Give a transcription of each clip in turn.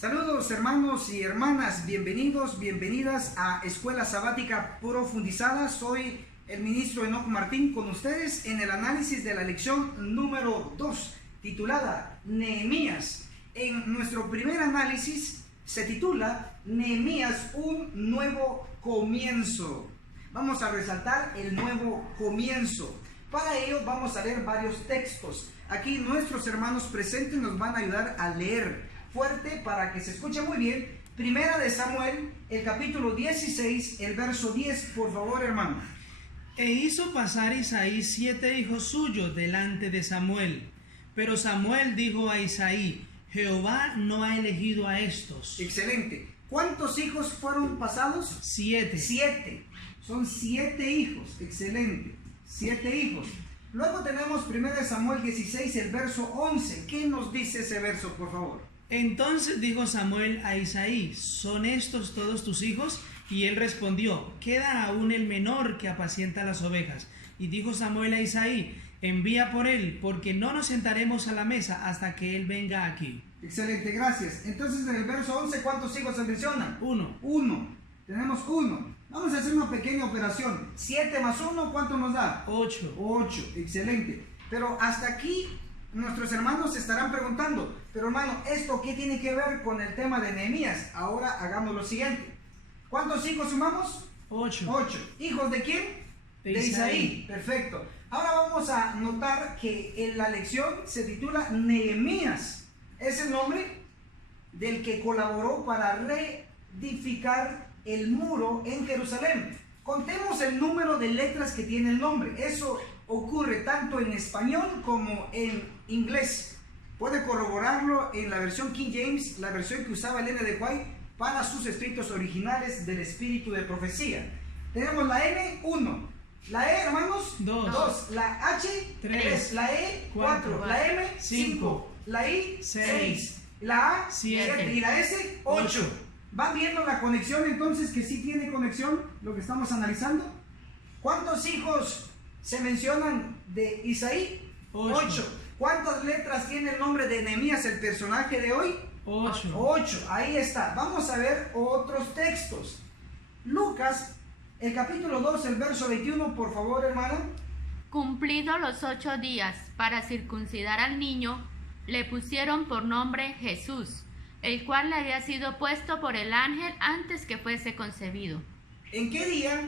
Saludos hermanos y hermanas, bienvenidos, bienvenidas a Escuela Sabática Profundizada. Soy el ministro Enoch Martín con ustedes en el análisis de la lección número 2, titulada Nehemías. En nuestro primer análisis se titula Nehemías, un nuevo comienzo. Vamos a resaltar el nuevo comienzo. Para ello vamos a leer varios textos. Aquí nuestros hermanos presentes nos van a ayudar a leer fuerte para que se escuche muy bien. Primera de Samuel, el capítulo 16, el verso 10, por favor, hermano. E hizo pasar Isaí 7 hijos suyos delante de Samuel. Pero Samuel dijo a Isaí: Jehová no ha elegido a estos. Excelente. ¿Cuántos hijos fueron pasados? 7. 7. Son 7 hijos. Excelente. 7 hijos. Luego tenemos 1 de Samuel 16, el verso 11. ¿Qué nos dice ese verso, por favor? Entonces dijo Samuel a Isaí: ¿son estos todos tus hijos? Y él respondió: queda aún el menor que apacienta las ovejas. Y dijo Samuel a Isaí: envía por él, porque no nos sentaremos a la mesa hasta que él venga aquí. Excelente, gracias. Entonces en el verso 11, ¿cuántos hijos se mencionan? 1. 1. Tenemos 1. Vamos a hacer una pequeña operación. 7 más 1, ¿cuánto nos da? 8. 8, excelente. Pero hasta aquí nuestros hermanos se estarán preguntando, pero hermano, ¿esto qué tiene que ver con el tema de Nehemías? Ahora hagamos lo siguiente. ¿Cuántos hijos sumamos? 8. 8. ¿Hijos de quién? De Isaí. Perfecto. Ahora vamos a notar que en la lección se titula Nehemías. Es el nombre del que colaboró para reedificar el muro en Jerusalén. Contemos el número de letras que tiene el nombre. Eso ocurre tanto en español como en inglés. Puede corroborarlo en la versión King James, la versión que usaba Elena de White para sus escritos originales del espíritu de profecía. Tenemos la N, 1. La E, hermanos, 2. La H, 3. La E, 4. La M, 5. La I, 6. La A, 7. Y la S, 8. ¿Van viendo la conexión entonces, que sí tiene conexión lo que estamos analizando? ¿Cuántos hijos se mencionan de Isaí? 8. ¿Cuántas letras tiene el nombre de Nehemías, el personaje de hoy? 8. 8. Ahí está. Vamos a ver otros textos. Lucas, el capítulo 2, el verso 21, por favor, hermana. Cumplidos los 8 días para circuncidar al niño, le pusieron por nombre Jesús, el cual le había sido puesto por el ángel antes que fuese concebido. ¿En qué día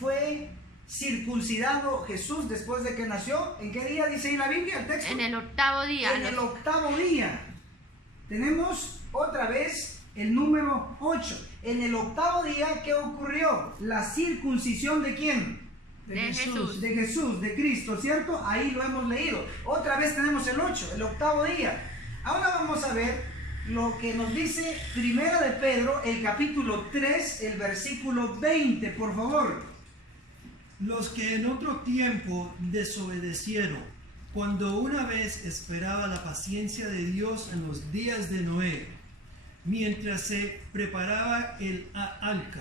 fue circuncidado Jesús después de que nació? ¿En qué día dice ahí la Biblia, el texto? En el 8º día. En el 8º día. Tenemos otra vez el número 8. En el 8º día, ¿qué ocurrió? La circuncisión ¿de quién? De Jesús. De Jesús, de Cristo, ¿cierto? Ahí lo hemos leído. Otra vez tenemos el 8, el 8º día. Ahora vamos a ver lo que nos dice Primera de Pedro, el capítulo 3, el versículo 20, por favor. Los que en otro tiempo desobedecieron, cuando una vez esperaba la paciencia de Dios en los días de Noé, mientras se preparaba el arca,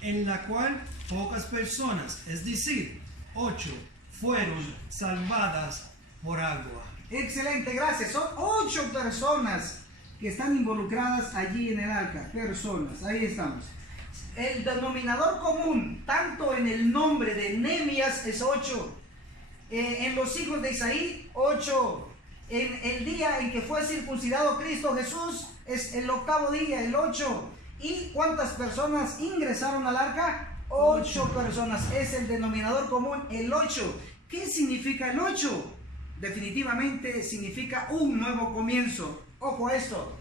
en la cual pocas personas, es decir, 8, fueron salvadas por agua. Excelente, gracias. Son 8 personas que están involucradas allí en el arca. Personas, ahí estamos. El denominador común, tanto en el nombre de Nehemías, es 8. En los hijos de Isaí, 8. En el día en que fue circuncidado Cristo Jesús, es el 8º día, el 8. ¿Y cuántas personas ingresaron al arca? 8 personas. Es el denominador común, el 8. ¿Qué significa el 8? Definitivamente significa un nuevo comienzo. Ojo a esto.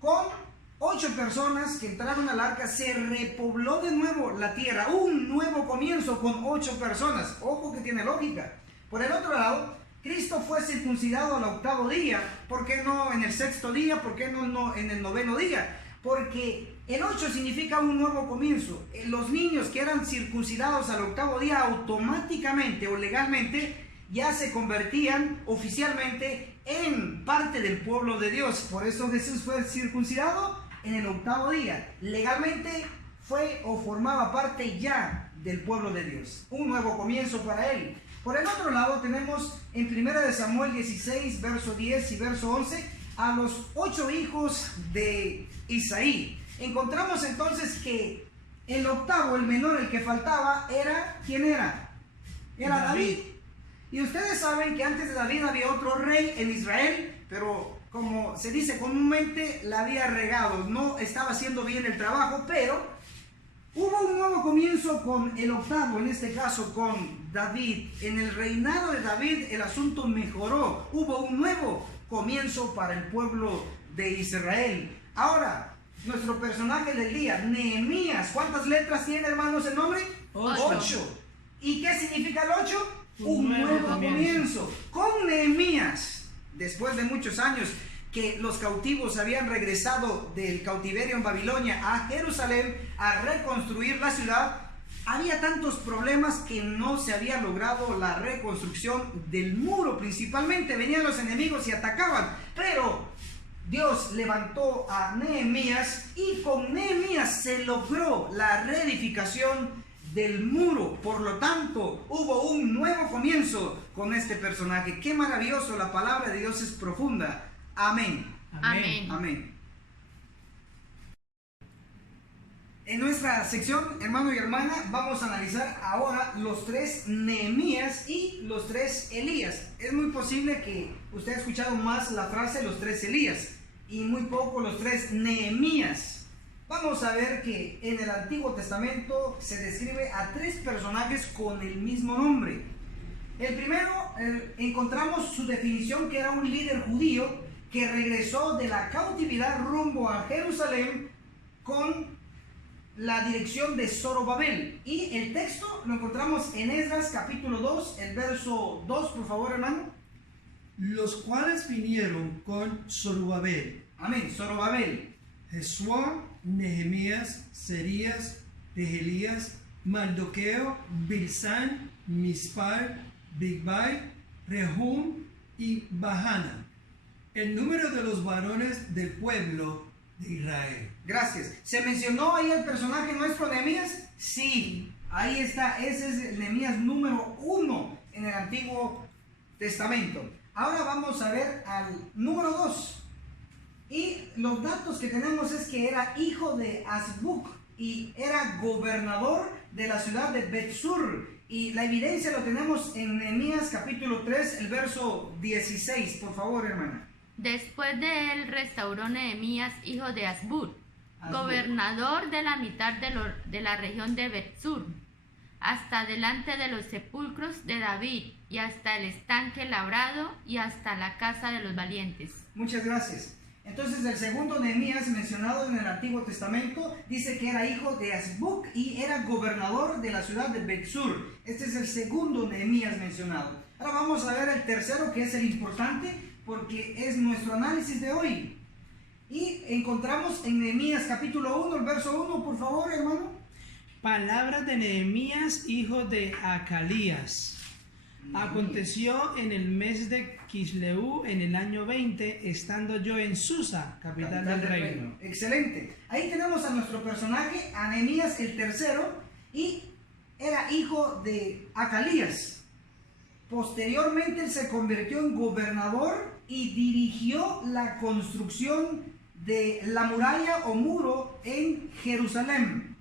Con 8 personas que entraron al arca, se repobló de nuevo la tierra. Un nuevo comienzo con 8 personas. Ojo que tiene lógica. Por el otro lado, Cristo fue circuncidado al 8º día. ¿Por qué no en el 6º día? ¿Por qué no en el 9º día? Porque el 8 significa un nuevo comienzo. Los niños que eran circuncidados al 8º día automáticamente o legalmente ya se convertían oficialmente en parte del pueblo de Dios. Por eso Jesús fue circuncidado en el 8º día. Legalmente fue o formaba parte ya del pueblo de Dios. Un nuevo comienzo para él. Por el otro lado tenemos en 1 de Samuel 16, verso 10 y verso 11, a los 8 hijos de Isaí. Encontramos entonces que el octavo, el menor, el que faltaba, era, ¿quién era? Era David. Y ustedes saben que antes de David había otro rey en Israel, pero como se dice comúnmente, la había regado, no estaba haciendo bien el trabajo, pero hubo un nuevo comienzo con el octavo, en este caso con David. En el reinado de David el asunto mejoró, hubo un nuevo comienzo para el pueblo de Israel. Ahora, nuestro personaje del día, Nehemías, ¿cuántas letras tiene, hermanos, el nombre? 8. ¿Y qué significa el 8? Un nuevo comienzo. Con Nehemías, después de muchos años que los cautivos habían regresado del cautiverio en Babilonia a Jerusalén a reconstruir la ciudad, había tantos problemas que no se había logrado la reconstrucción del muro. Principalmente venían los enemigos y atacaban, pero Dios levantó a Nehemías y con Nehemías se logró la reedificación del muro. Por lo tanto, hubo un nuevo comienzo con este personaje. Qué maravilloso, la palabra de Dios es profunda. Amén. Amén. Amén. En nuestra sección, hermano y hermana, vamos a analizar ahora los 3 Nehemías y los 3 Elías. Es muy posible que usted haya escuchado más la frase los 3 Elías y muy poco los 3 Nehemías. Vamos a ver que en el Antiguo Testamento se describe a 3 personajes con el mismo nombre. El primero, encontramos su definición, que era un líder judío que regresó de la cautividad rumbo a Jerusalén con la dirección de Zorobabel. Y el texto lo encontramos en Esdras capítulo 2, el verso 2, por favor, hermano. Los cuales vinieron con Zorobabel. Amén, Zorobabel. Jesúa, Nehemías, Serías, Rehelías, Mardoqueo, Bilsán, Mispar, Bigbai, Rehum y Bahana. El número de los varones del pueblo de Israel. Gracias. ¿Se mencionó ahí el personaje nuestro Nehemías? Sí, ahí está. Ese es el Nehemías número 1 en el Antiguo Testamento. Ahora vamos a ver al número 2. Y los datos que tenemos es que era hijo de Azbuk y era gobernador de la ciudad de Bet-Sur. Y la evidencia lo tenemos en Nehemías capítulo 3, el verso 16. Por favor, hermana. Después de él restauró Nehemías, hijo de Azbuk, gobernador de la mitad de la región de Bet-Sur, hasta delante de los sepulcros de David, y hasta el estanque labrado, y hasta la casa de los valientes. Muchas gracias. Entonces el segundo Nehemías mencionado en el Antiguo Testamento dice que era hijo de Azbuk y era gobernador de la ciudad de Bet-Sur. Este es el segundo Nehemías mencionado. Ahora vamos a ver el tercero, que es el importante porque es nuestro análisis de hoy. Y encontramos en Nehemías capítulo 1, el verso 1, por favor, hermano. Palabras de Nehemías, hijo de Acalías. Aconteció en el mes de Quisleu, en el año 20, estando yo en Susa, capital del reino. Excelente. Ahí tenemos a nuestro personaje, a Nehemías el tercero, y era hijo de Acalías. Posteriormente él se convirtió en gobernador y dirigió la construcción de la muralla o muro en Jerusalén.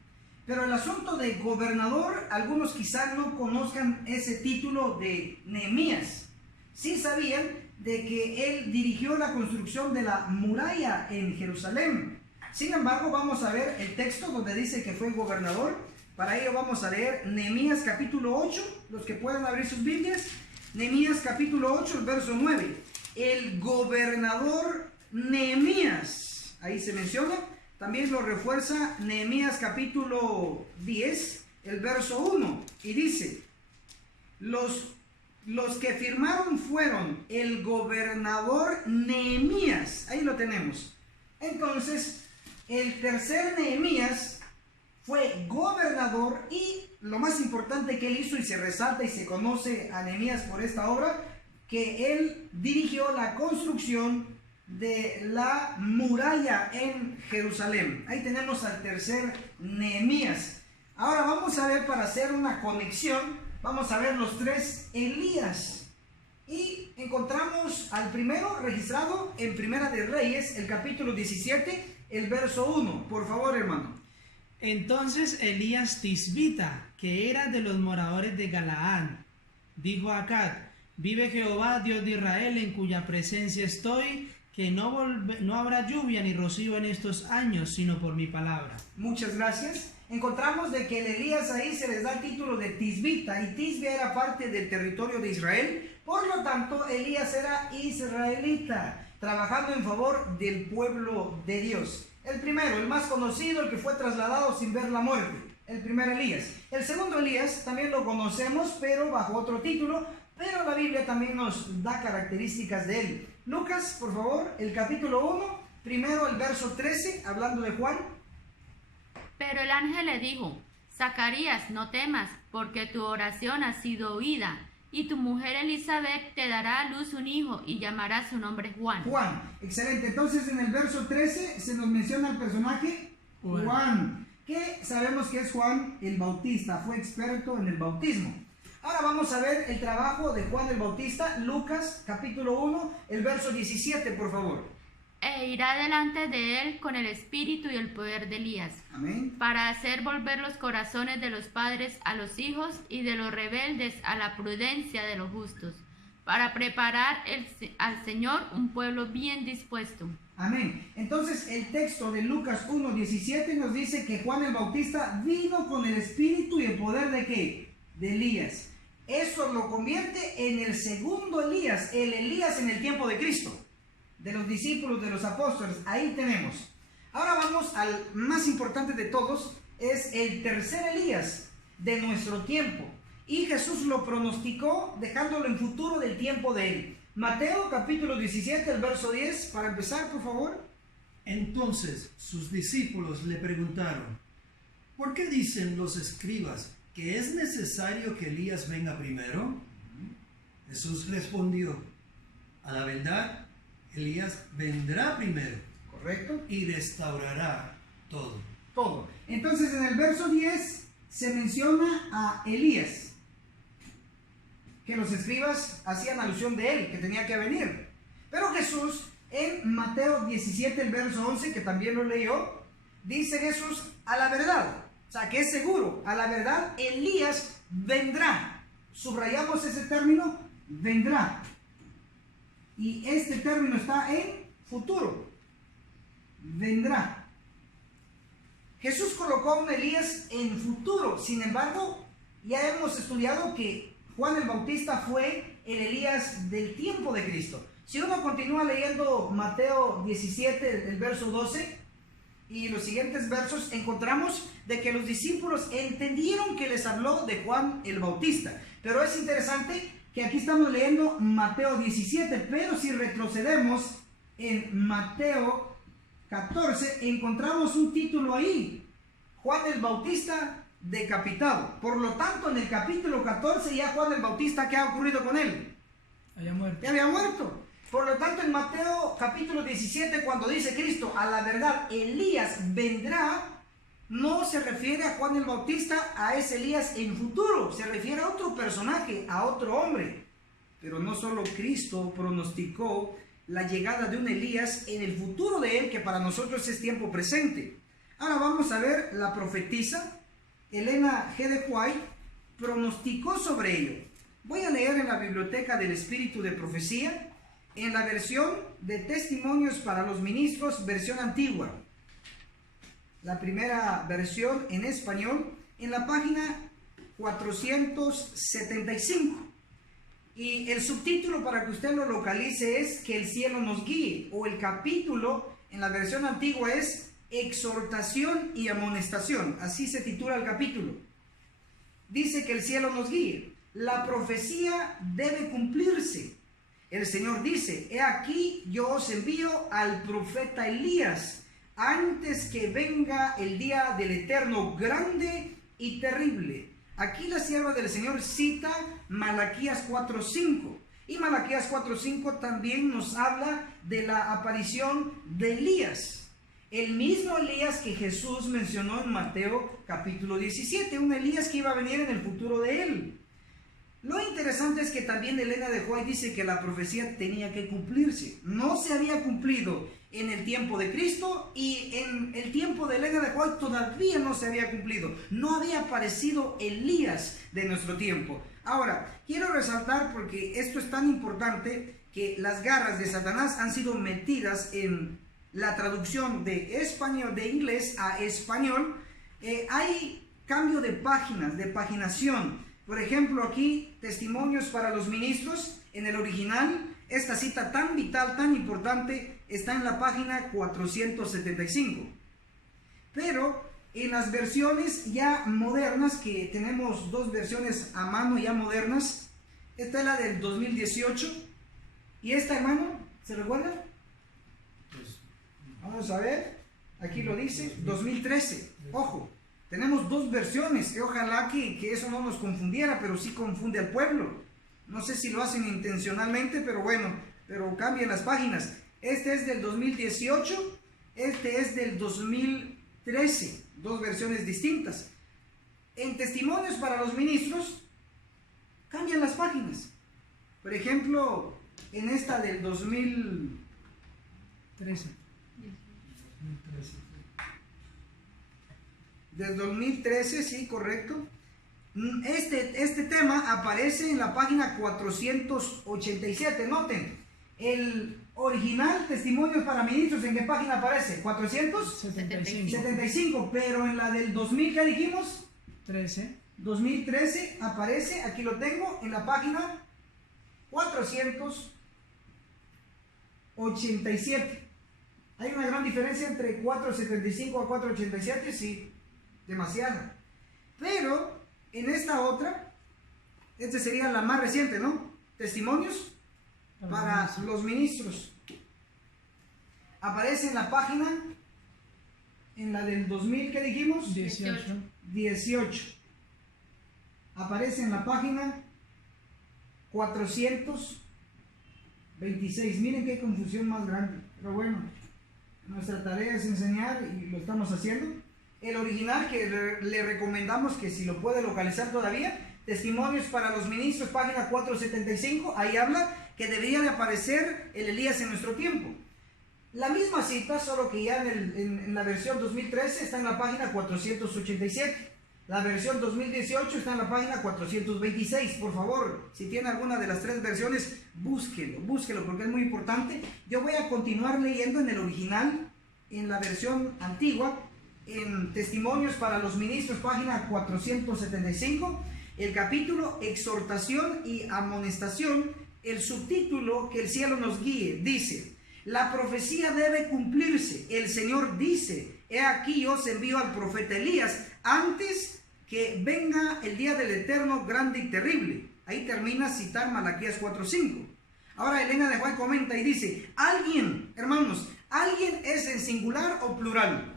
Pero el asunto de gobernador, algunos quizás no conozcan ese título de Nehemías. Sí sabían de que él dirigió la construcción de la muralla en Jerusalén. Sin embargo, vamos a ver el texto donde dice que fue gobernador. Para ello vamos a leer Nehemías capítulo 8, los que puedan abrir sus Biblias. Nehemías capítulo 8, el verso 9. El gobernador Nehemías, ahí se menciona. También lo refuerza Nehemías capítulo 10, el verso 1, y dice, los que firmaron fueron el gobernador Nehemías, ahí lo tenemos. Entonces, el tercer Nehemías fue gobernador y lo más importante que él hizo, y se resalta y se conoce a Nehemías por esta obra, que él dirigió la construcción de la muralla en Jerusalén. Ahí tenemos al tercer Nehemías. Ahora vamos a ver, para hacer una conexión, vamos a ver los 3 Elías. Y encontramos al primero registrado en Primera de Reyes, el capítulo 17, el verso 1. Por favor, hermano. Entonces Elías Tisbita, que era de los moradores de Galaad, dijo a Acab: vive Jehová, Dios de Israel, en cuya presencia estoy, que no habrá lluvia ni rocío en estos años, sino por mi palabra. Muchas gracias. Encontramos de que el Elías ahí se les da el título de Tisbita, y Tisbia era parte del territorio de Israel. Por lo tanto, Elías era israelita, trabajando en favor del pueblo de Dios. El primero, el más conocido, el que fue trasladado sin ver la muerte, el primer Elías. El segundo Elías también lo conocemos, pero bajo otro título, pero la Biblia también nos da características de él. Lucas, por favor, el capítulo 1, primero el verso 13, hablando de Juan. Pero el ángel le dijo: Zacarías, no temas, porque tu oración ha sido oída, y tu mujer Elizabeth te dará a luz un hijo, y llamará su nombre Juan. Juan, excelente. Entonces en el verso 13 se nos menciona el personaje Juan, que sabemos que es Juan el Bautista, fue experto en el bautismo. Ahora vamos a ver el trabajo de Juan el Bautista, Lucas capítulo 1, el verso 17, por favor. E irá delante de él con el espíritu y el poder de Elías, Amén. para hacer volver los corazones de los padres a los hijos y de los rebeldes a la prudencia de los justos, para preparar al Señor un pueblo bien dispuesto. Amén. Entonces el texto de Lucas 1:17 nos dice que Juan el Bautista vino con el espíritu y el poder ¿de qué? De Elías. Eso lo convierte en el segundo Elías, el Elías en el tiempo de Cristo, de los discípulos, de los apóstoles. Ahí tenemos. Ahora vamos al más importante de todos, es el tercer Elías de nuestro tiempo. Y Jesús lo pronosticó dejándolo en futuro del tiempo de él. Mateo capítulo 17, el verso 10, para empezar, por favor. Entonces sus discípulos le preguntaron: ¿por qué dicen los escribas que es necesario que Elías venga primero? Jesús respondió: a la verdad, Elías vendrá primero. Correcto. Y restaurará todo. Todo. Entonces en el verso 10 se menciona a Elías, que los escribas hacían alusión de él, que tenía que venir. Pero Jesús en Mateo 17, el verso 11, que también lo leyó, dice Jesús: a la verdad, o sea que es seguro, a la verdad Elías vendrá. Subrayamos ese término, vendrá. Y este término está en futuro. Vendrá. Jesús colocó a un Elías en futuro. Sin embargo, ya hemos estudiado que Juan el Bautista fue el Elías del tiempo de Cristo. Si uno continúa leyendo Mateo 17, el verso 12, y los siguientes versos, encontramos de que los discípulos entendieron que les habló de Juan el Bautista. Pero es interesante que aquí estamos leyendo Mateo 17, pero si retrocedemos en Mateo 14, encontramos un título ahí: Juan el Bautista decapitado. Por lo tanto, en el capítulo 14 ya Juan el Bautista, ¿qué ha ocurrido con él? Había muerto. Ya había muerto. Por lo tanto, en Mateo capítulo 17, cuando dice Cristo: a la verdad Elías vendrá, no se refiere a Juan el Bautista, a ese Elías en futuro, se refiere a otro personaje, a otro hombre. Pero no solo Cristo pronosticó la llegada de un Elías en el futuro de él, que para nosotros es tiempo presente. Ahora vamos a ver la profetisa Elena G. de White pronosticó sobre ello. Voy a leer en la Biblioteca del Espíritu de Profecía, en la versión de Testimonios para los Ministros, versión antigua. La primera versión en español, en la página 475. Y el subtítulo, para que usted lo localice, es Que el cielo nos guíe, o el capítulo en la versión antigua es Exhortación y amonestación. Así se titula el capítulo. Dice: que el cielo nos guíe. La profecía debe cumplirse. El Señor dice: he aquí yo os envío al profeta Elías antes que venga el día del Eterno grande y terrible. Aquí la sierva del Señor cita Malaquías 4:5. Y Malaquías 4:5 también nos habla de la aparición de Elías. El mismo Elías que Jesús mencionó en Mateo capítulo 17. Un Elías que iba a venir en el futuro de él. Lo interesante es que también Elena de White dice que la profecía tenía que cumplirse. No se había cumplido en el tiempo de Cristo y en el tiempo de Elena de White todavía no se había cumplido. No había aparecido Elías de nuestro tiempo. Ahora, quiero resaltar, porque esto es tan importante, que las garras de Satanás han sido metidas en la traducción de español, de inglés a español. Hay cambio de páginas, de paginación. Por ejemplo, aquí, testimonios para los ministros, en el original, esta cita tan vital, tan importante, está en la página 475. Pero en las versiones ya modernas, que tenemos dos versiones a mano ya modernas, esta es la del 2018, y esta, hermano, ¿se recuerda? Vamos a ver, aquí lo dice, 2013, ojo. Tenemos dos versiones, ojalá que eso no nos confundiera, pero sí confunde al pueblo. No sé si lo hacen intencionalmente, pero bueno, pero cambian las páginas. Este es del 2018, este es del 2013, dos versiones distintas. En testimonios para los ministros, cambian las páginas. Por ejemplo, en esta del 2013. Del 2013, sí, correcto. Este tema aparece en la página 487. Noten, el original Testimonios para Ministros, ¿en qué página aparece? 475. Pero en la del 2000, ¿qué dijimos? 2013 aparece, aquí lo tengo, en la página 487. ¿Hay una gran diferencia entre 475 a 487? Sí, demasiada. Pero en esta otra, esta sería la más reciente, ¿no? Testimonios para los ministros. Aparece en la página, en la del 2000, ¿qué dijimos? 18. Aparece en la página 426. Miren qué confusión más grande. Pero bueno, nuestra tarea es enseñar y lo estamos haciendo. El original, que le recomendamos que si lo puede localizar todavía, Testimonios para los Ministros, página 475, ahí habla que debería de aparecer el Elías en nuestro tiempo. La misma cita, solo que ya en la versión 2013 está en la página 487. La versión 2018 está en la página 426. Por favor, si tiene alguna de las tres versiones, búsquelo porque es muy importante. Yo voy a continuar leyendo en el original, en la versión antigua, en Testimonios para los Ministros, página 475, el capítulo Exhortación y Amonestación, el subtítulo Que el cielo nos guíe, dice: la profecía debe cumplirse. El Señor dice: he aquí yo os envío al profeta Elías antes que venga el día del Eterno grande y terrible. Ahí termina citar Malaquías 4:5. Ahora Elena de White comenta y dice: alguien, hermanos, ¿alguien es en singular o plural?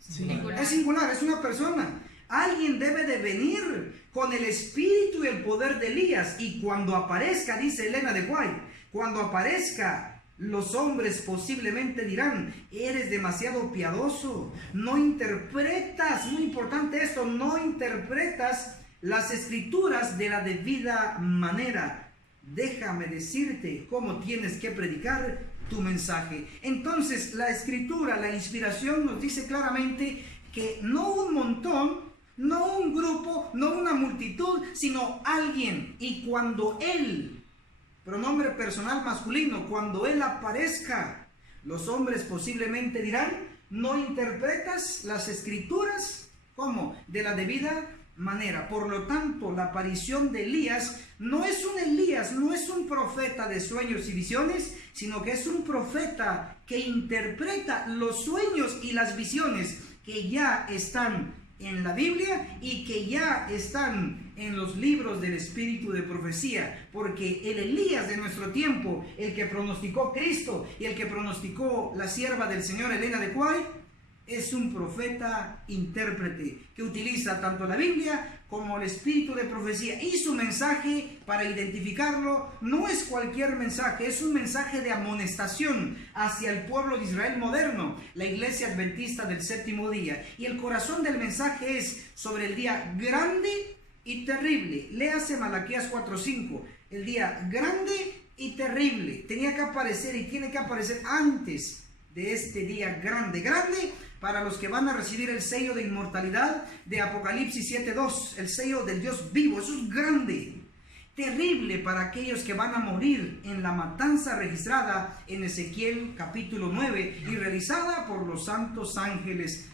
Singular. Es singular, es una persona. Alguien debe de venir con el espíritu y el poder de Elías, y cuando aparezca, dice Elena de White, cuando aparezca, los hombres posiblemente dirán: eres demasiado piadoso, no interpretas, muy importante esto, no interpretas las escrituras de la debida manera. Déjame decirte cómo tienes que predicar tu mensaje. Entonces la escritura, la inspiración nos dice claramente que no un montón, no un grupo, no una multitud, sino alguien. Y cuando él, pronombre personal masculino, cuando él aparezca, los hombres posiblemente dirán: no interpretas las escrituras como de la debida manera. Por lo tanto, la aparición de Elías no es un Elías, no es un profeta de sueños y visiones, sino que es un profeta que interpreta los sueños y las visiones que ya están en la Biblia y que ya están en los libros del espíritu de profecía, porque el Elías de nuestro tiempo, el que pronosticó Cristo y el que pronosticó la sierva del Señor Elena de White, es un profeta intérprete que utiliza tanto la Biblia como el espíritu de profecía, y su mensaje, para identificarlo, no es cualquier mensaje, es un mensaje de amonestación hacia el pueblo de Israel moderno, la iglesia adventista del séptimo día. Y el corazón del mensaje es sobre el día grande y terrible. Léase Malaquías 4:5. El día grande y terrible tenía que aparecer y tiene que aparecer antes de este día grande. Grande para los que van a recibir el sello de inmortalidad de Apocalipsis 7:2, el sello del Dios vivo. Eso es grande. Terrible para aquellos que van a morir en la matanza registrada en Ezequiel capítulo 9 y realizada por los santos ángeles.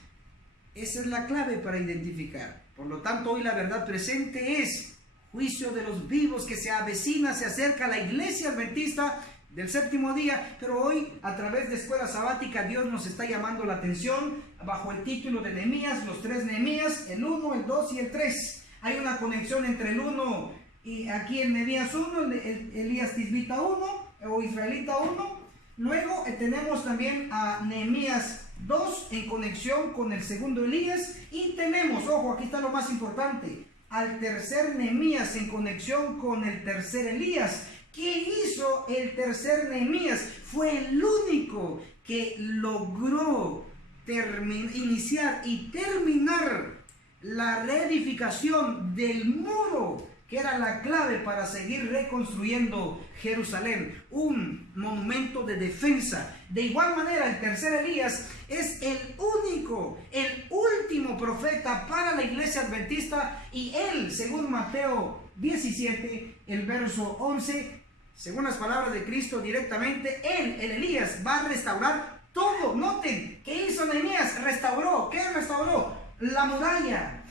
Esa es la clave para identificar. Por lo tanto, hoy la verdad presente es juicio de los vivos que se avecina, se acerca a la iglesia adventista del séptimo día, pero hoy a través de Escuela Sabática Dios nos está llamando la atención bajo el título de Nehemías, los tres Nehemías, el 1, el 2 y el 3. Hay una conexión entre el 1 y aquí en Nehemías 1, el Elías Tisbita 1 o Israelita 1. Luego tenemos también a Nehemías 2 en conexión con el segundo Elías, y tenemos, ojo, aquí está lo más importante, al tercer Nehemías en conexión con el tercer Elías. ¿Qué hizo el tercer Nehemías? Fue el único que logró iniciar y terminar la reedificación del muro, que era la clave para seguir reconstruyendo Jerusalén, un monumento de defensa. De igual manera, el tercer Elías es el único, el último profeta para la iglesia adventista, y él, según Mateo 17, el verso 11, según las palabras de Cristo directamente, él, el Elías, va a restaurar todo. Noten, ¿qué hizo Nehemías? Restauró. ¿Qué restauró? La muralla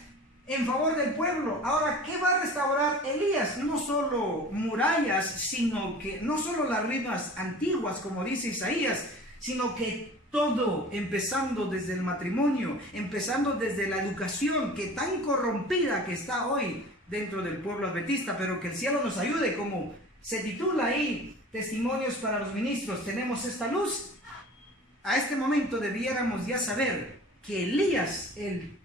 en favor del pueblo. Ahora, ¿qué va a restaurar Elías? No solo murallas, sino que no solo las ruinas antiguas, como dice Isaías, sino que todo, empezando desde el matrimonio, empezando desde la educación, que tan corrompida que está hoy dentro del pueblo adventista, pero que el cielo nos ayude, como se titula ahí, Testimonios para los ministros. Tenemos esta luz. A este momento debiéramos ya saber que Elías, el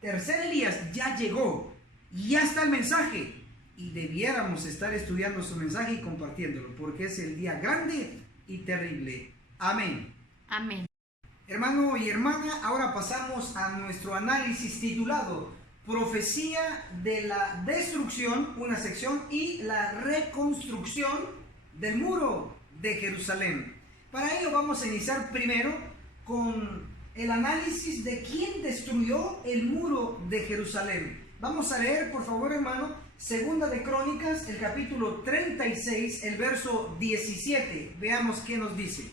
tercer Elías, ya llegó, ya está el mensaje, y debiéramos estar estudiando su mensaje y compartiéndolo, porque es el día grande y terrible. Amén. Amén. Hermano y hermana, ahora pasamos a nuestro análisis titulado Profecía de la destrucción, una sección, y la reconstrucción del muro de Jerusalén. Para ello vamos a iniciar primero con el análisis de quién destruyó el muro de Jerusalén. Vamos a leer, por favor, hermano, Segunda de Crónicas, el capítulo 36, el verso 17. Veamos qué nos dice.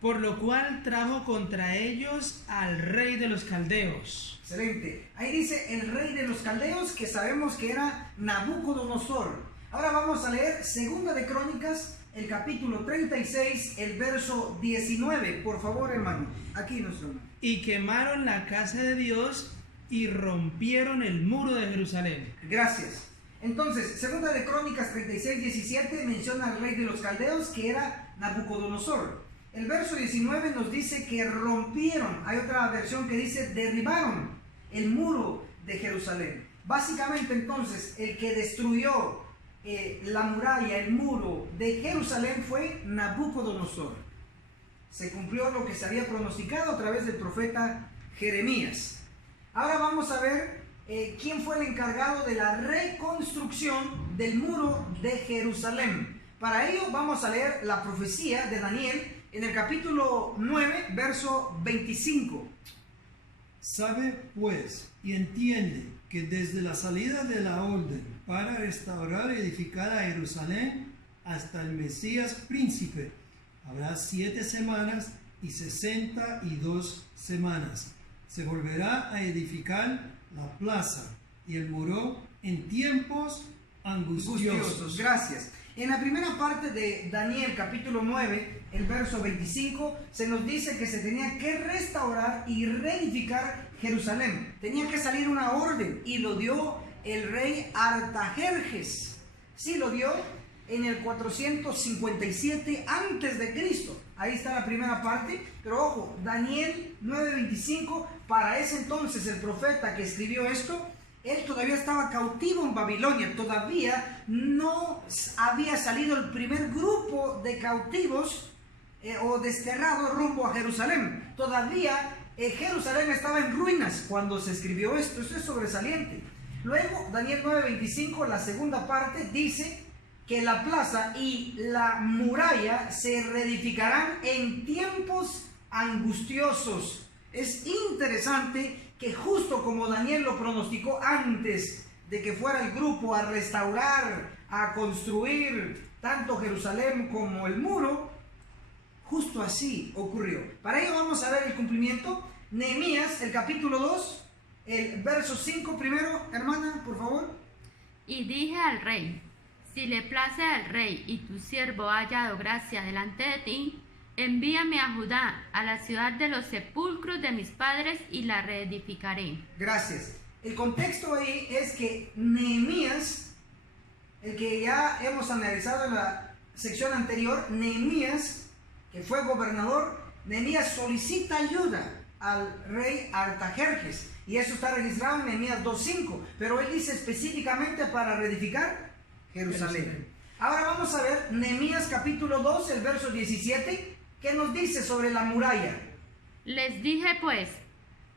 Por lo cual trajo contra ellos al rey de los caldeos. Excelente. Ahí dice el rey de los caldeos, que sabemos que era Nabucodonosor. Ahora vamos a leer Segunda de Crónicas, el capítulo 36, el verso 19. Por favor, hermano. Aquí nuestro hermano. Y quemaron la casa de Dios y rompieron el muro de Jerusalén. Gracias. Entonces, Segunda de Crónicas 36, 17 menciona al rey de los caldeos, que era Nabucodonosor. El verso 19 nos dice que rompieron. Hay otra versión que dice derribaron el muro de Jerusalén. Básicamente, entonces, el que destruyó la muralla, el muro de Jerusalén, fue Nabucodonosor. Se cumplió lo que se había pronosticado a través del profeta Jeremías. Ahora vamos a ver quién fue el encargado de la reconstrucción del muro de Jerusalén. Para ello vamos a leer la profecía de Daniel en el capítulo 9, verso 25. Sabe pues y entiende que desde la salida de la orden para restaurar y edificar a Jerusalén hasta el Mesías príncipe, habrá 7 semanas y 62 semanas. Se volverá a edificar la plaza y el muro en tiempos angustiosos. Gracias. En la primera parte de Daniel capítulo 9, el verso 25, se nos dice que se tenía que restaurar y reedificar Jerusalén. Tenía que salir una orden, y lo dio el rey Artajerjes. Sí, lo dio en el 457 antes de Cristo. Ahí está la primera parte. Pero ojo, Daniel 9:25, para ese entonces el profeta que escribió esto, él todavía estaba cautivo en Babilonia. Todavía no había salido el primer grupo de cautivos o desterrados rumbo a Jerusalén. Todavía Jerusalén estaba en ruinas cuando se escribió esto. Esto es sobresaliente. Luego, Daniel 9:25, la segunda parte, dice que la plaza y la muralla se reedificarán en tiempos angustiosos. Es interesante que justo como Daniel lo pronosticó antes de que fuera el grupo a restaurar, a construir tanto Jerusalén como el muro, justo así ocurrió. Para ello vamos a ver el cumplimiento. Nehemías, el capítulo 2, el verso 5 primero, hermana, por favor. Y dije al rey, si le place al rey y tu siervo ha hallado gracia delante de ti, envíame a Judá, a la ciudad de los sepulcros de mis padres, y la reedificaré. Gracias. El contexto ahí es que Nehemías, el que ya hemos analizado en la sección anterior, Nehemías, que fue gobernador, Nehemías solicita ayuda al rey Artajerjes, y eso está registrado en Nehemías 2:5, pero él dice específicamente para reedificar Jerusalén. Ahora vamos a ver Nehemías capítulo 2, el verso 17, ¿qué nos dice sobre la muralla? Les dije pues,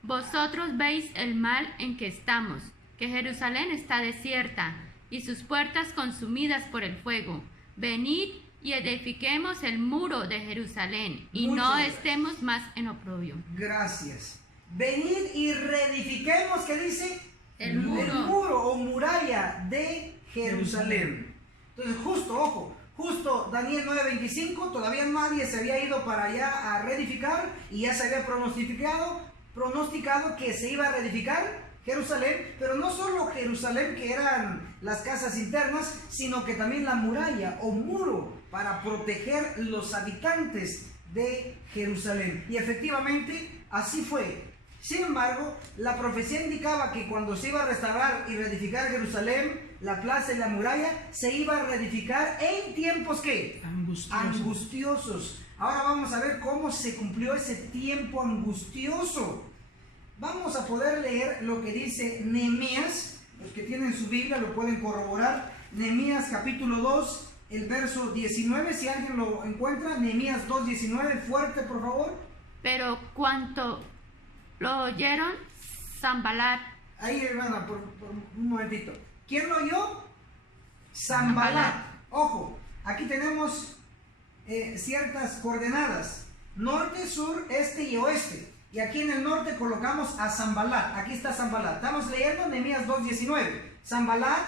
vosotros veis el mal en que estamos, que Jerusalén está desierta y sus puertas consumidas por el fuego. Venid y edifiquemos el muro de Jerusalén y Muchas no gracias. estemos más en oprobio. Gracias. Venid y reedifiquemos, ¿qué dice? El muro. El muro o muralla de Jerusalén. Entonces justo Daniel 9:25, todavía nadie se había ido para allá a reedificar y ya se había pronosticado que se iba a reedificar Jerusalén, pero no solo Jerusalén, que eran las casas internas, sino que también la muralla o muro para proteger los habitantes de Jerusalén. Y efectivamente así fue. Sin embargo, la profecía indicaba que cuando se iba a restaurar y reedificar Jerusalén, la plaza y la muralla, se iba a reedificar en tiempos ¿qué? Angustiosos. Ahora vamos a ver cómo se cumplió ese tiempo angustioso. Vamos a poder leer lo que dice Nehemías. Los que tienen su Biblia lo pueden corroborar. Nehemías capítulo 2, el verso 19, si alguien lo encuentra. Nehemías 2:19, fuerte por favor. Pero cuanto lo oyeron, Sanballat, Ahí, hermana, por un momentito. ¿Quién lo oyó? Sanballat. Ojo, aquí tenemos ciertas coordenadas: norte, sur, este y oeste. Y aquí en el norte colocamos a Sanballat. Aquí está Sanballat. Estamos leyendo Nehemías 2:19. Sanballat,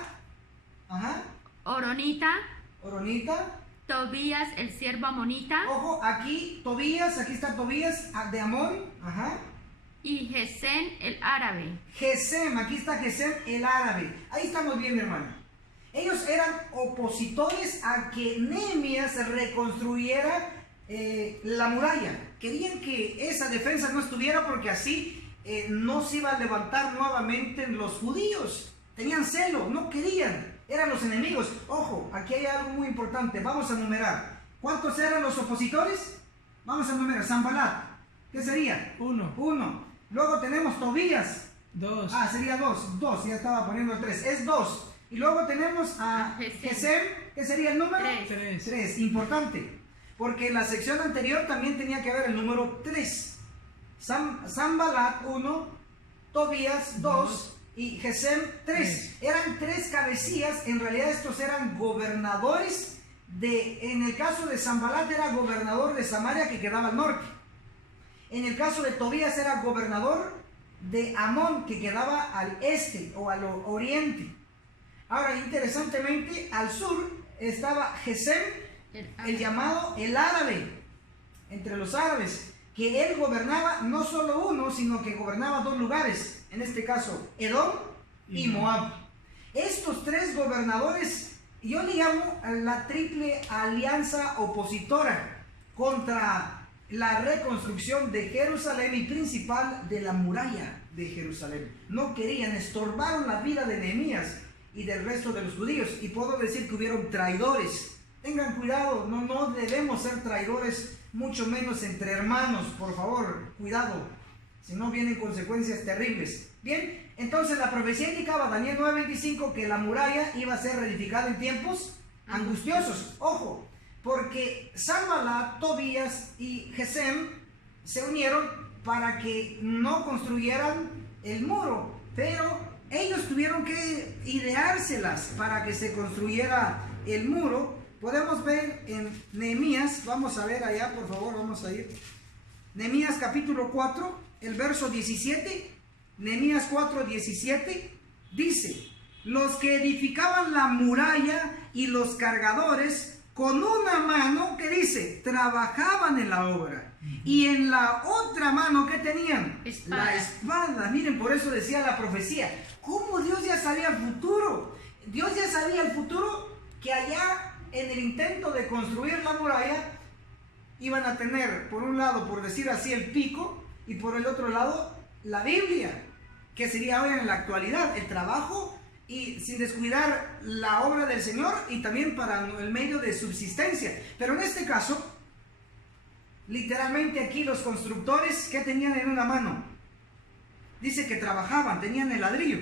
Horonita, Horonita. Tobías el siervo amonita, Ojo, aquí Tobías, aquí está Tobías de Amón. y Gesén el árabe. Gesem, aquí está Gesem el árabe. Ahí estamos bien, hermana. Ellos eran opositores a que Nehemías reconstruyera la muralla. Querían que esa defensa no estuviera porque así no se iba a levantar nuevamente los judíos. Tenían celo, no querían. Eran los enemigos. Ojo, aquí hay algo muy importante. Vamos a numerar. ¿Cuántos eran los opositores? Vamos a numerar. Sanballat, ¿qué sería? 1, Luego tenemos Tobías. 2, Sería 2. 2, ya estaba poniendo el 3. Es 2. Y luego tenemos a Gesem, ¿qué sería el número? 3. 3. Importante. Porque en la sección anterior también tenía que haber el número 3. Sanballat 1, Tobías 2 y Gesem 3. Eran 3 cabecillas. En realidad estos eran gobernadores en el caso de Sanballat era gobernador de Samaria, que quedaba al norte. En el caso de Tobías era gobernador de Amón, que quedaba al este o al oriente. Ahora, interesantemente, al sur estaba Gesem, el llamado el árabe, entre los árabes, que él gobernaba no solo uno, sino que gobernaba 2 lugares, en este caso Edom y Moab. Estos 3 gobernadores, yo le llamo la triple alianza opositora contra la reconstrucción de Jerusalén y principal de la muralla de Jerusalén. No querían, estorbaron la vida de Nehemías y del resto de los judíos. Y puedo decir que hubieron traidores. Tengan cuidado, no debemos ser traidores, mucho menos entre hermanos, por favor, cuidado, si no vienen consecuencias terribles. Bien, entonces la profecía indicaba, Daniel 9:25, que la muralla iba a ser reedificada en tiempos angustiosos. Ojo, porque Sanballat, Tobías y Gesem se unieron para que no construyeran el muro, pero ellos tuvieron que ideárselas para que se construyera el muro. Podemos ver en Nehemías, vamos a ver allá, por favor, vamos a ir. Nehemías capítulo 4, el verso 17. Nehemías 4, 17 dice: los que edificaban la muralla y los cargadores con una mano, que dice, trabajaban en la obra, y en la otra mano, ¿qué tenían? Espada. La espada. Miren, por eso decía la profecía, ¿cómo Dios ya sabía el futuro? Dios ya sabía el futuro, que allá en el intento de construir la muralla iban a tener, por un lado, por decir así, el pico, y por el otro lado, la Biblia, que sería hoy en la actualidad el trabajo, y sin descuidar la obra del Señor, y también para el medio de subsistencia. Pero en este caso, literalmente aquí los constructores, ¿qué tenían en una mano? Dice que trabajaban, tenían el ladrillo,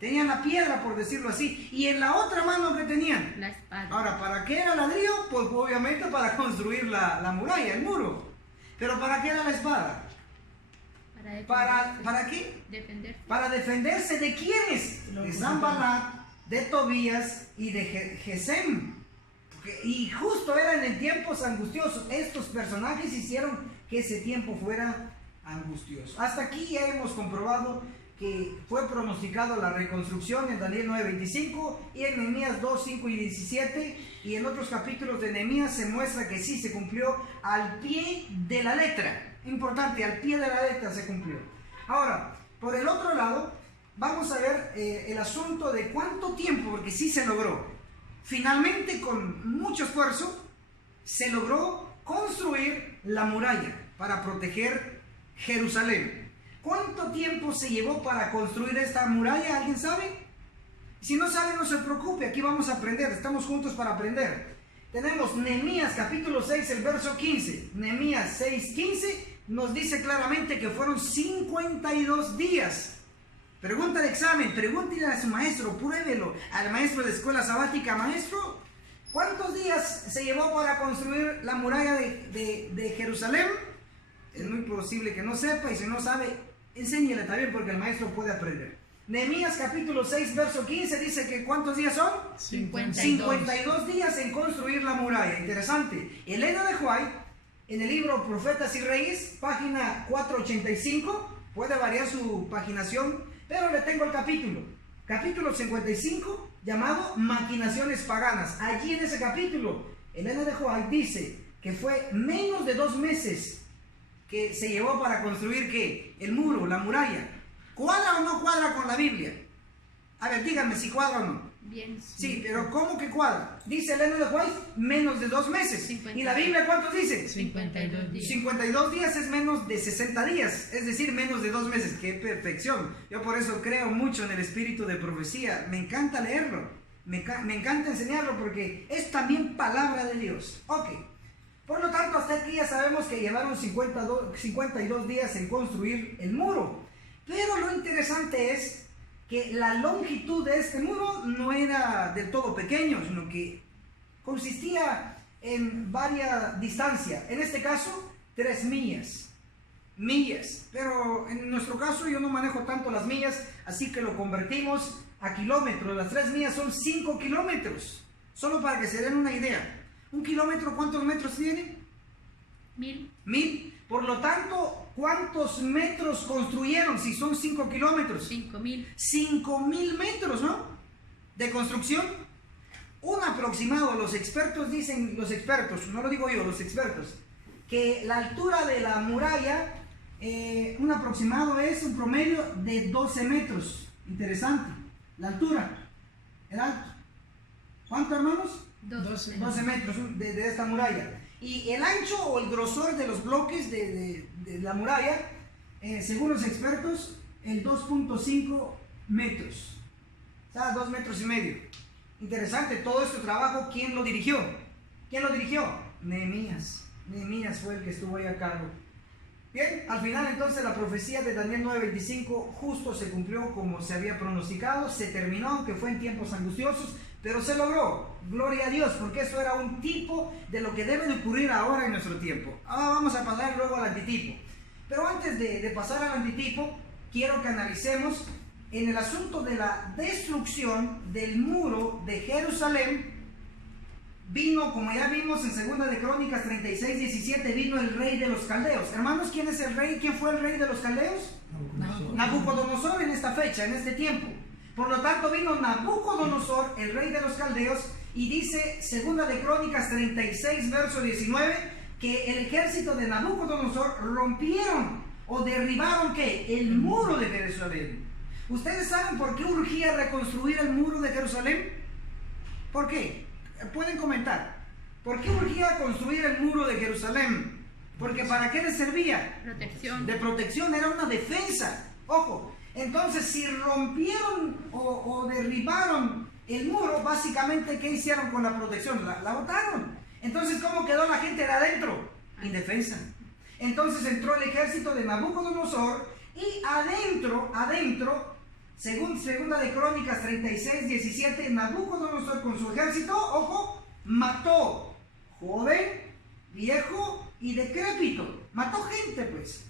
tenían la piedra, por decirlo así, y en la otra mano, ¿qué tenían? La espada. Ahora, ¿para qué era el ladrillo? Pues obviamente para construir la muralla, el muro. ¿Pero para qué era la espada? ¿Para qué? Defenderse. Para defenderse de quiénes, de Sanballat, de Tobías y de Gesem. Y justo eran en tiempos angustiosos. Estos personajes hicieron que ese tiempo fuera angustioso. Hasta aquí ya hemos comprobado que fue pronosticado la reconstrucción en Daniel 9:25 y en Nehemías 2, 5 y 17, y en otros capítulos de Nehemías se muestra que sí se cumplió al pie de la letra. Importante, al pie de la letra se cumplió. Ahora, por el otro lado, vamos a ver el asunto de cuánto tiempo, porque sí se logró. Finalmente, con mucho esfuerzo, se logró construir la muralla para proteger Jerusalén. ¿Cuánto tiempo se llevó para construir esta muralla? ¿Alguien sabe? Si no sabe, no se preocupe, aquí vamos a aprender, estamos juntos para aprender. Tenemos Nehemías capítulo 6, el verso 15. Nehemías 6, 15 nos dice claramente que fueron 52 días. Pregunta de examen, pregúntele a su maestro, pruébelo, al maestro de escuela sabática: maestro, ¿cuántos días se llevó para construir la muralla de Jerusalén? Es muy posible que no sepa, y si no sabe, enséñele también, porque el maestro puede aprender. Nehemías capítulo 6, verso 15 dice que ¿cuántos días son? 52 días en construir la muralla. Interesante. Elena de White, en el libro Profetas y Reyes, página 485, puede variar su paginación, pero le tengo el capítulo 55, llamado Maquinaciones Paganas. Allí en ese capítulo, Elena de White dice que fue menos de 2 meses que se llevó para construir, ¿qué? El muro, la muralla. ¿Cuadra o no cuadra con la Biblia? A ver, díganme si cuadra o no. Bien. Sí, pero ¿cómo que cuadra? Dice Elena de White, menos de 2 meses. 52. ¿Y la Biblia cuántos dice? 52 días. 52 días es menos de 60 días, es decir, menos de 2 meses. ¡Qué perfección! Yo por eso creo mucho en el espíritu de profecía. Me encanta leerlo, me encanta enseñarlo, porque es también palabra de Dios. Ok. Por lo tanto, hasta aquí ya sabemos que llevaron 52 días en construir el muro. Pero lo interesante es que la longitud de este muro no era del todo pequeño, sino que consistía en varias distancias. En este caso, 3 millas. Pero en nuestro caso yo no manejo tanto las millas, así que lo convertimos a kilómetros. Las 3 millas son 5 kilómetros. Solo para que se den una idea. ¿Un kilómetro cuántos metros tiene? 1000. 1000. Por lo tanto, ¿cuántos metros construyeron si son 5 kilómetros? 5000. 5000 metros, ¿no? De construcción. Un aproximado, los expertos dicen, no lo digo yo, los expertos, que la altura de la muralla, un aproximado es un promedio de 12 metros. Interesante. La altura, el alto. ¿Cuánto, hermanos? 12. 12 metros de esta muralla. Y el ancho o el grosor de los bloques de la muralla, según los expertos, el 2.5 metros. O sea, 2 metros y medio. Interesante, todo este trabajo, ¿quién lo dirigió? Nehemías. Nehemías fue el que estuvo ahí a cargo. Bien, al final entonces la profecía de Daniel 9:25 justo se cumplió como se había pronosticado, se terminó, aunque fue en tiempos angustiosos, pero se logró. Gloria a Dios, porque eso era un tipo de lo que debe de ocurrir ahora en nuestro tiempo. Ahora vamos a pasar luego al antitipo. Pero antes de pasar al antitipo, quiero que analicemos en el asunto de la destrucción del muro de Jerusalén, vino, como ya vimos en 2 de Crónicas 36:17, vino el rey de los caldeos. Hermanos, ¿quién es el rey? ¿Quién fue el rey de los caldeos? Nabucodonosor en esta fecha, en este tiempo. Por lo tanto, vino Nabucodonosor, el rey de los caldeos, y dice 2 de Crónicas 36, verso 19, que el ejército de Nabucodonosor rompieron o derribaron ¿qué? El muro de Jerusalén. ¿Ustedes saben por qué urgía reconstruir el muro de Jerusalén? ¿Por qué? Pueden comentar. ¿Por qué urgía construir el muro de Jerusalén? Porque ¿para qué les servía? Protección. De protección, era una defensa. Ojo, entonces si rompieron o derribaron el muro, básicamente ¿qué hicieron con la protección? La botaron. Entonces, ¿cómo quedó la gente de adentro? Indefensa. Entonces entró el ejército de Nabucodonosor y adentro, según 2 de Crónicas 36:17, Nabucodonosor con su ejército, ojo, mató joven, viejo y decrépito. Mató gente, pues.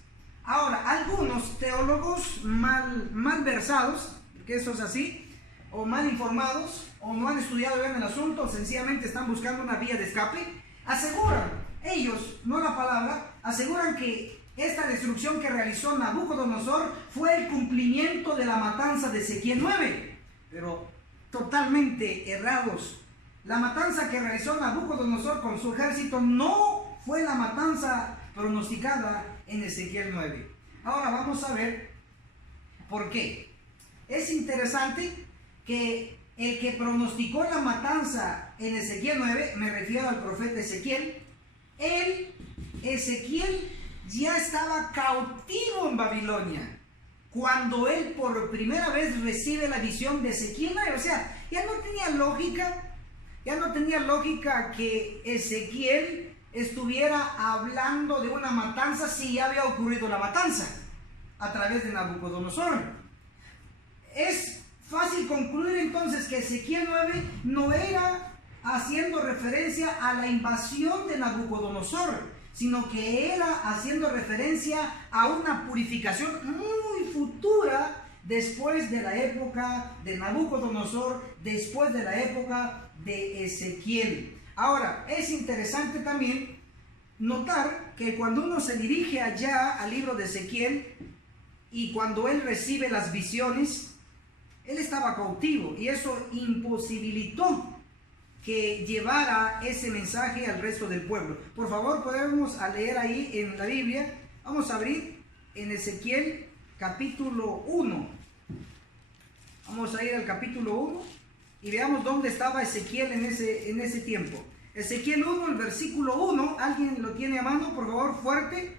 Ahora, algunos teólogos mal versados, que eso es así, o mal informados, o no han estudiado bien el asunto, sencillamente están buscando una vía de escape, aseguran, ellos, no la palabra, aseguran que esta destrucción que realizó Nabucodonosor fue el cumplimiento de la matanza de Ezequiel 9, pero totalmente errados. La matanza que realizó Nabucodonosor con su ejército no fue la matanza pronosticada en Ezequiel 9. Ahora vamos a ver por qué. Es interesante que el que pronosticó la matanza en Ezequiel 9, me refiero al profeta Ezequiel, Ezequiel ya estaba cautivo en Babilonia cuando él por primera vez recibe la visión de Ezequiel 9. O sea, ya no tenía lógica que Ezequiel estuviera hablando de una matanza si ya había ocurrido la matanza a través de Nabucodonosor. Es fácil concluir entonces que Ezequiel 9 no era haciendo referencia a la invasión de Nabucodonosor, sino que era haciendo referencia a una purificación muy futura después de la época de Nabucodonosor, después de la época de Ezequiel. Ahora, es interesante también notar que cuando uno se dirige allá al libro de Ezequiel y cuando él recibe las visiones, él estaba cautivo y eso imposibilitó que llevara ese mensaje al resto del pueblo. Por favor, podemos leer ahí en la Biblia. Vamos a abrir en Ezequiel capítulo 1. Vamos a ir al capítulo 1 y veamos dónde estaba Ezequiel en ese tiempo. Ezequiel 1, el versículo 1. ¿Alguien lo tiene a mano? Por favor, fuerte.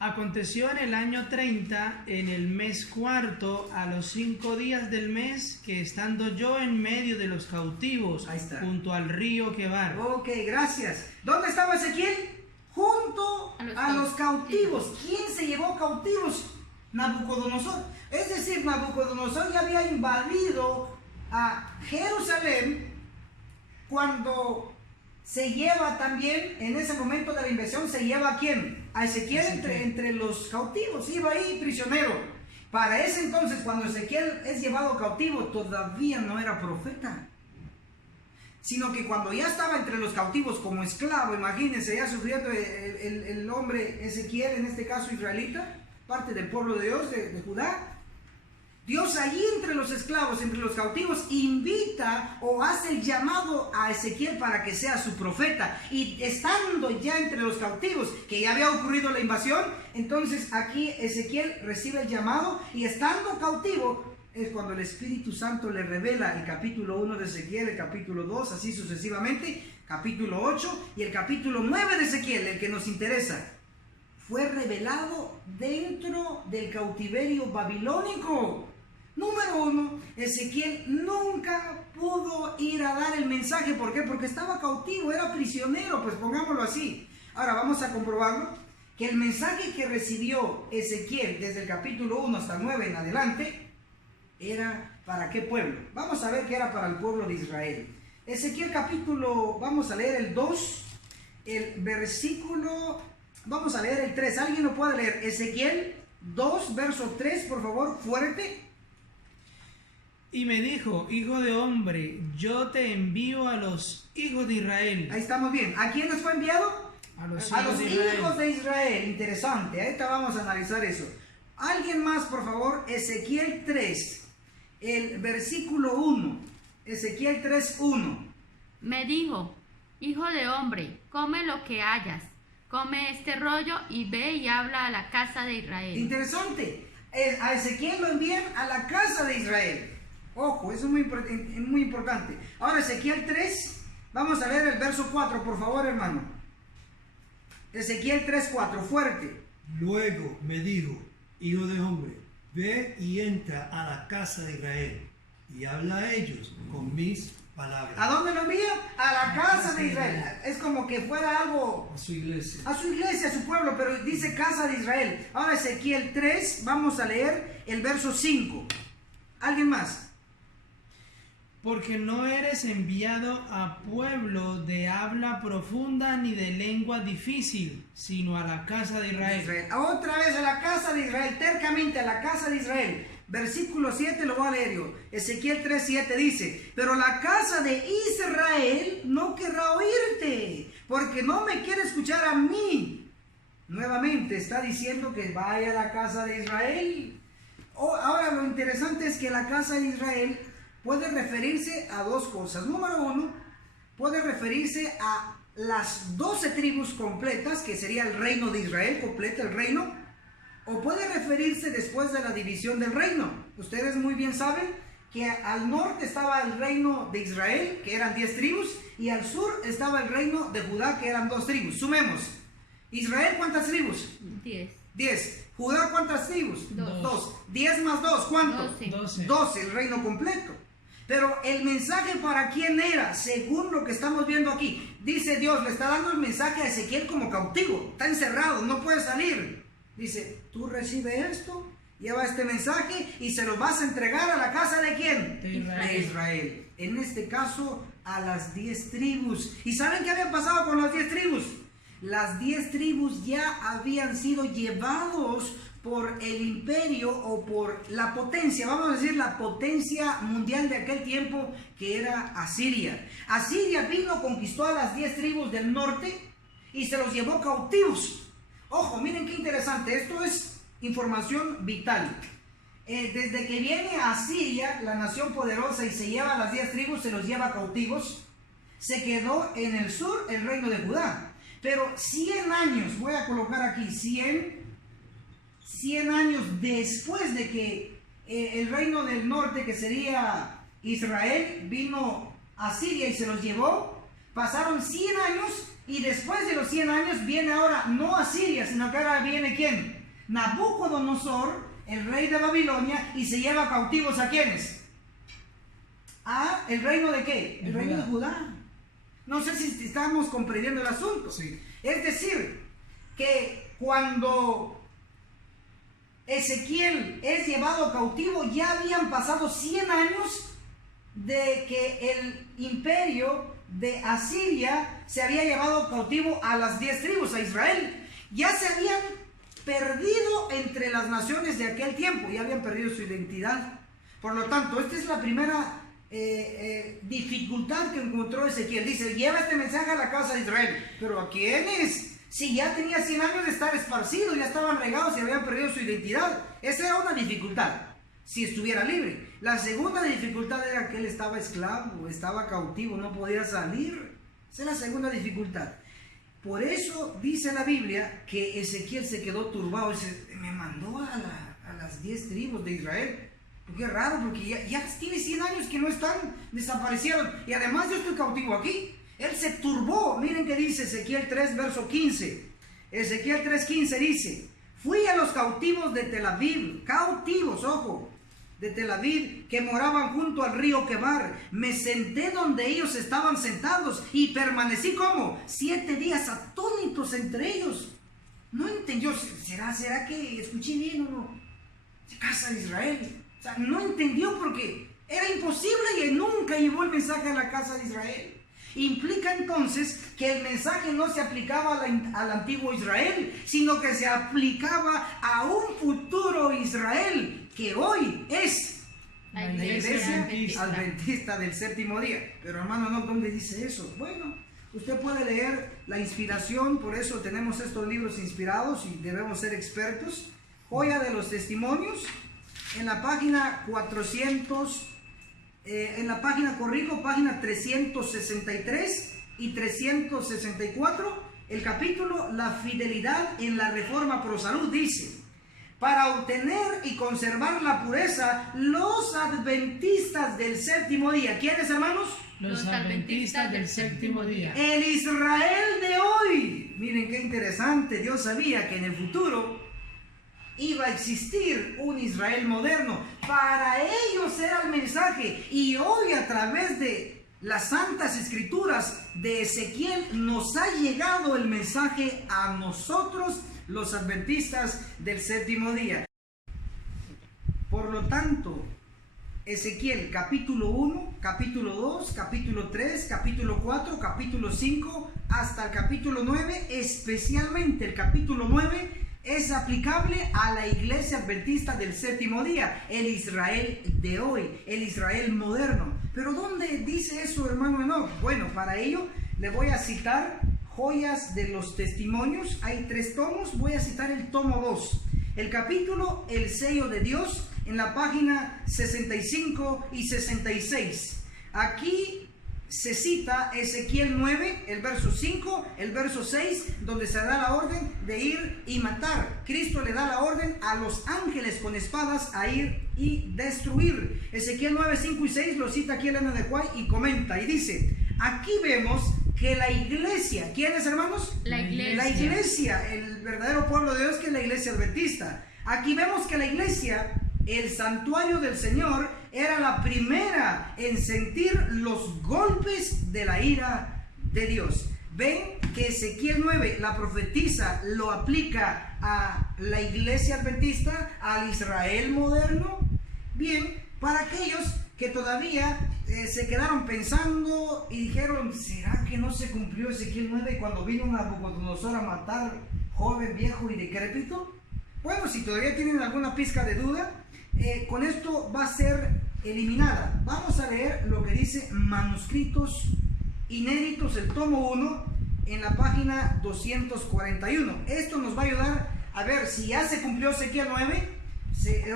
Aconteció en el año 30, en el mes cuarto, a los 5 días del mes, que estando yo en medio de los cautivos, junto al río Quebar. Ok, gracias. ¿Dónde estaba Ezequiel? Junto a los cautivos. ¿Quién se llevó cautivos? Nabucodonosor. Es decir, Nabucodonosor ya había invadido a Jerusalén cuando se lleva también, en ese momento de la invasión, se lleva ¿a quién? A Ezequiel entre los cautivos, iba ahí prisionero. Para ese entonces, cuando Ezequiel es llevado cautivo, todavía no era profeta, sino que cuando ya estaba entre los cautivos como esclavo, imagínense, ya sufriendo el hombre Ezequiel, en este caso israelita, parte del pueblo de Dios, de Judá. Dios allí entre los esclavos, entre los cautivos, invita o hace el llamado a Ezequiel para que sea su profeta. Y estando ya entre los cautivos, que ya había ocurrido la invasión, entonces aquí Ezequiel recibe el llamado y estando cautivo es cuando el Espíritu Santo le revela el capítulo 1 de Ezequiel, el capítulo 2, así sucesivamente, capítulo 8 y el capítulo 9 de Ezequiel, el que nos interesa. Fue revelado dentro del cautiverio babilónico. Número 1, Ezequiel nunca pudo ir a dar el mensaje. ¿Por qué? Porque estaba cautivo, era prisionero, pues pongámoslo así. Ahora vamos a comprobarlo, que el mensaje que recibió Ezequiel desde el capítulo 1 hasta 9 en adelante, era ¿para qué pueblo? Vamos a ver que era para el pueblo de Israel. Ezequiel capítulo, vamos a leer el 2, el versículo, vamos a leer el 3. ¿Alguien lo puede leer? Ezequiel 2, verso 3, por favor, fuerte. Y me dijo, hijo de hombre, yo te envío a los hijos de Israel. Ahí estamos bien. ¿A quién nos fue enviado? A los A hijos los de Israel. hijos de Israel. Interesante. Ahorita vamos a analizar eso. Alguien más, por favor. Ezequiel 3, el versículo 1. Ezequiel 3, 1. Me dijo, hijo de hombre, come lo que hayas, come este rollo y ve y habla a la casa de Israel. Interesante. A Ezequiel lo envían a la casa de Israel. Ojo, eso es muy importante. Ahora Ezequiel 3, vamos a leer el verso 4, por favor, hermano. Ezequiel 3, 4, fuerte. Luego me dijo, hijo de hombre, ve y entra a la casa de Israel y habla a ellos con mis palabras. ¿A dónde lo envía? A la casa de Israel. Es como que fuera algo A su iglesia. a su iglesia, a su pueblo, pero dice casa de Israel. Ahora Ezequiel 3, vamos a leer el verso 5. ¿Alguien más? Porque no eres enviado a pueblo de habla profunda ni de lengua difícil, sino a la casa de Israel. Otra vez a la casa de Israel, tercamente a la casa de Israel. Versículo 7 lo voy a leer yo. Ezequiel 3:7 dice, pero la casa de Israel no querrá oírte, porque no me quiere escuchar a mí. Nuevamente está diciendo que vaya a la casa de Israel. Ahora lo interesante es que la casa de Israel puede referirse a dos cosas. Número uno, puede referirse a las 12 tribus completas, que sería el reino de Israel, completa el reino, o puede referirse después de la división del reino. Ustedes muy bien saben que al norte estaba el reino de Israel, que eran 10 tribus, y al sur estaba el reino de Judá, que eran 2 tribus. Sumemos. Israel, ¿cuántas tribus? 10. 10. Judá, ¿cuántas tribus? Dos. 2. 10 más 2, ¿cuánto? 12. 12, el reino completo. Pero el mensaje para quién era, según lo que estamos viendo aquí. Dice Dios, le está dando el mensaje a Ezequiel como cautivo. Está encerrado, no puede salir. Dice, tú recibe esto, lleva este mensaje y se lo vas a entregar a la casa de quién? De Israel. De Israel. En este caso, a las 10 tribus. ¿Y saben qué había pasado con las 10 tribus? Las 10 tribus ya habían sido llevados por el imperio o por la potencia, vamos a decir la potencia mundial de aquel tiempo, que era Asiria. Asiria vino, conquistó a las 10 tribus del norte y se los llevó cautivos. Ojo, miren qué interesante, esto es información vital. Desde que viene a Asiria, la nación poderosa, y se lleva a las 10 tribus, se los lleva cautivos, se quedó en el sur el reino de Judá. Pero 100 años, voy a colocar aquí 100 años después de que el reino del norte, que sería Israel, vino a Siria y se los llevó, pasaron 100 años y después de los 100 años viene ahora no a Siria, sino que ahora viene ¿quién? Nabucodonosor, el rey de Babilonia, y se lleva cautivos ¿a quiénes? ¿A el reino de qué? El reino de Judá. No sé si estamos comprendiendo el asunto. Sí. Es decir, que cuando Ezequiel es llevado cautivo, ya habían pasado 100 años de que el imperio de Asiria se había llevado cautivo a las 10 tribus, a Israel. Ya se habían perdido entre las naciones de aquel tiempo, ya habían perdido su identidad. Por lo tanto, esta es la primera dificultad que encontró Ezequiel. Dice, lleva este mensaje a la casa de Israel. ¿Pero a quiénes? Si ya tenía 100 años de estar esparcidos, ya estaban regados y habían perdido su identidad. Esa era una dificultad, si estuviera libre. La segunda dificultad era que él estaba esclavo, estaba cautivo, no podía salir. Esa es la segunda dificultad. Por eso dice la Biblia que Ezequiel se quedó turbado. Dice, me mandó a las 10 tribus de Israel. Qué raro, porque ya tiene 100 años que no están, desaparecieron. Y además yo estoy cautivo aquí. Él se turbó. Miren que dice Ezequiel 3, verso 15. Ezequiel 3:15 dice, fui a los cautivos de Tel Aviv, cautivos, ojo, de Tel Aviv, que moraban junto al río Quebar. Me senté donde ellos estaban sentados y permanecí como 7 días atónitos entre ellos. No entendió, ¿será que escuché bien o no? Casa de Israel. O sea, no entendió porque era imposible y nunca llevó el mensaje a la casa de Israel. Implica entonces que el mensaje no se aplicaba al antiguo Israel, sino que se aplicaba a un futuro Israel que hoy es La la iglesia iglesia adventista del séptimo día. Pero hermano, ¿no? ¿Dónde dice eso? Bueno, usted puede leer la inspiración, por eso tenemos estos libros inspirados y debemos ser expertos. Joya de los Testimonios, en la página 400, página 363 y 364, el capítulo La fidelidad en la reforma pro salud dice: para obtener y conservar la pureza, los adventistas del séptimo día. ¿Quiénes, hermanos? Los adventistas del séptimo día. El Israel de hoy. Miren qué interesante. Dios sabía que en el futuro iba a existir un Israel moderno. Para ellos era el mensaje. Y hoy, a través de las santas escrituras de Ezequiel, nos ha llegado el mensaje a nosotros, los adventistas del séptimo día. Por lo tanto, Ezequiel capítulo 1, capítulo 2, capítulo 3, capítulo 4, capítulo 5, hasta el capítulo 9, especialmente el capítulo 9, es aplicable a la iglesia adventista del séptimo día, el Israel de hoy, el Israel moderno. Pero ¿dónde dice eso, hermano Enoch? Bueno, para ello le voy a citar Joyas de los Testimonios. Hay 3 tomos, voy a citar el tomo 2. El capítulo El sello de Dios, en la página 65 y 66. Aquí se cita Ezequiel 9, el verso 5, el verso 6, donde se da la orden de ir y matar. Cristo le da la orden a los ángeles con espadas a ir y destruir. Ezequiel 9, 5 y 6 lo cita aquí Elena de White y comenta y dice: aquí vemos que la iglesia, ¿quiénes, hermanos? La iglesia. La iglesia, el verdadero pueblo de Dios, que es la iglesia adventista. Aquí vemos que la iglesia, el santuario del Señor, era la primera en sentir los golpes de la ira de Dios. Ven que Ezequiel 9, la profetisa, lo aplica a la iglesia adventista, al Israel moderno. Bien, para aquellos que todavía se quedaron pensando y dijeron: ¿será que no se cumplió Ezequiel 9 cuando vino Nabucodonosor a matar joven, viejo y decrépito? Bueno, si todavía tienen alguna pizca de duda, con esto va a ser eliminada. Vamos a leer lo que dice Manuscritos Inéditos, el tomo 1, en la página 241. Esto nos va a ayudar a ver si ya se cumplió Ezequiel 9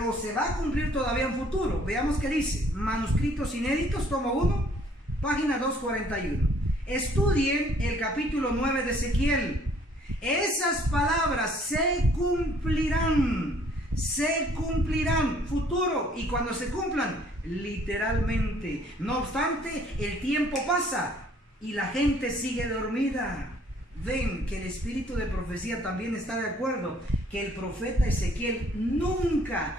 o se va a cumplir todavía en futuro. Veamos qué dice Manuscritos Inéditos, tomo 1, página 241. Estudien el capítulo 9 de Ezequiel. Esas palabras se cumplirán, futuro, y cuando se cumplan, literalmente. No obstante, el tiempo pasa y la gente sigue dormida. Ven que el espíritu de profecía también está de acuerdo que el profeta Ezequiel nunca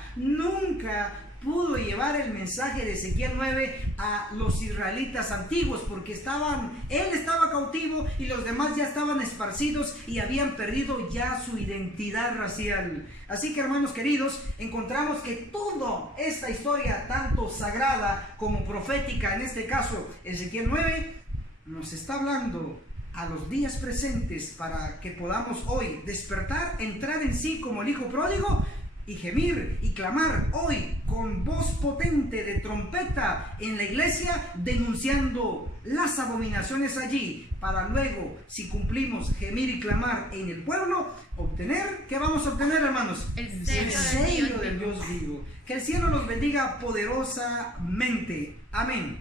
pudo llevar el mensaje de Ezequiel 9 a los israelitas antiguos, porque él estaba cautivo y los demás ya estaban esparcidos y habían perdido ya su identidad racial. Así que, hermanos queridos, encontramos que toda esta historia, tanto sagrada como profética, en este caso Ezequiel 9, nos está hablando a los días presentes para que podamos hoy despertar, entrar en sí como el hijo pródigo y gemir y clamar hoy con voz potente de trompeta en la iglesia, denunciando las abominaciones allí, para luego, si cumplimos, gemir y clamar en el pueblo, obtener, ¿qué vamos a obtener, hermanos? El sello del Dios vivo. Que el cielo los bendiga poderosamente. Amén.